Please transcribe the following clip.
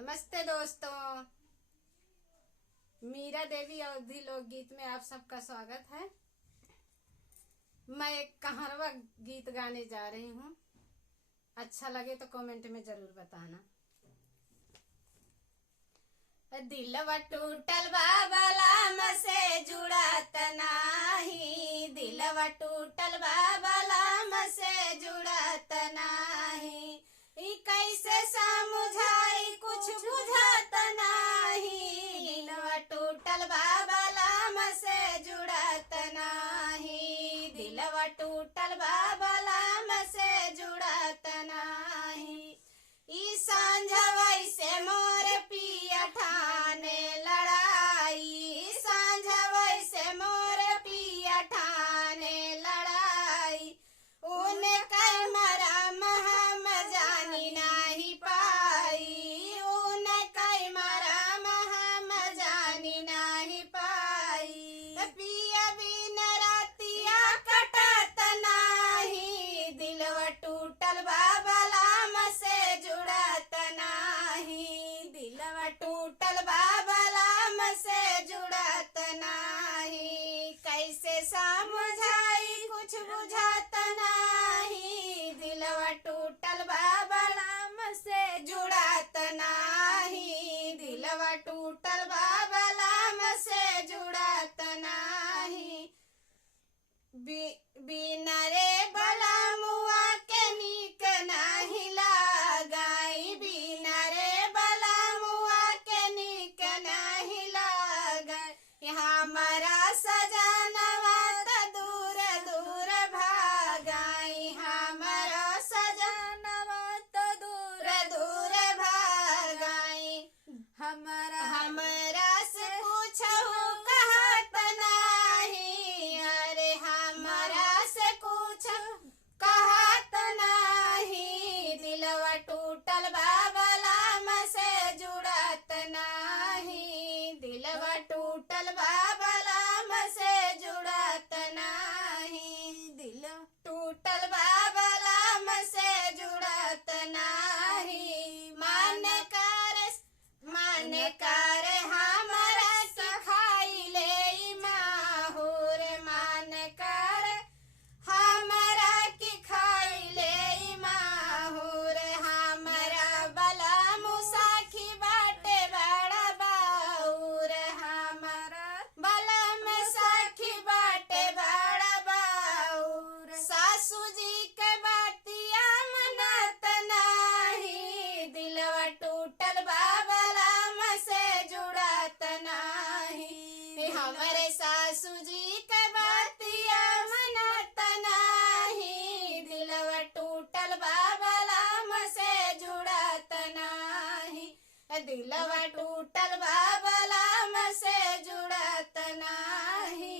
नमस्ते दोस्तों, मीरा देवी अवधी लोकगीत में आप सबका स्वागत है। मैं एक कहानवा गीत गाने जा रही हूँ। अच्छा लगे तो कमेंट में जरूर बताना। दिलवा टूटल बाबला मसे जुड़त नाही, दिलवा टूटल बाबला मसे जुड़त नाही। ई कैसे समझाई कुछ बुझत नाही, दिलवा टूटल बाबला मसे जुड़त नाही, दिलवा टूटल बाबला मसे जुड़त नाही। ई सांझवई से मोर पिया ठाने लड़ाई, सांझवई से मोर पिया ठाने लड़ाई। उने कई मरम हम जानी नहीं पाई, उने कई मरम हम जानी नहीं पाई। पिया बिन रातिया कटत नाही, दिलवा टूटल बाबला मसे जुड़त नाही, दिलवा टूटल बाबला मसे जुड़त नाही। कैसे समझाई कुछ बुझत नाही, दिलवा टूटल बाबला मसे जुड़त नाही, दिलवा टूटल बाबला मसे जुड़त नाही। बिना रे बला मुआ के नीक नाही लगाई, बिना रे बला मुआ के नीक नहीं लगाई। हमारा सजनवा त दूर दूर भागाई, हमारा सजनवा त दूर दूर भागाई। हमरा से पूछहु कहत नाही, अरे हमरा से कुछ कहत नाही। दिलवा टूटल बाबला मसे जुड़त नाही, दिलवा टूटल बाबला मसे जुड़त नाही, दिल टूटल बाबला मसे जुड़त नाही। मन कर हमरा सिखाई ले माहौर, मन कर हमरा की खाई ले माहौर। हमरा बला मुसाखी बाटे बड़ा बाउर, हमरा बला मुसाखी बाटे बड़ा बाउर। सासू जी के बातिया मनत नाही, दिलवा टूटल बाबला मसे जुड़त नाही। हमरे सासू जी के बातिया मनत नाही, दिलवा टूटल बाबला मसे जुड़त नाही, दिलवा टूटल बाबला मसे जुड़त नाही।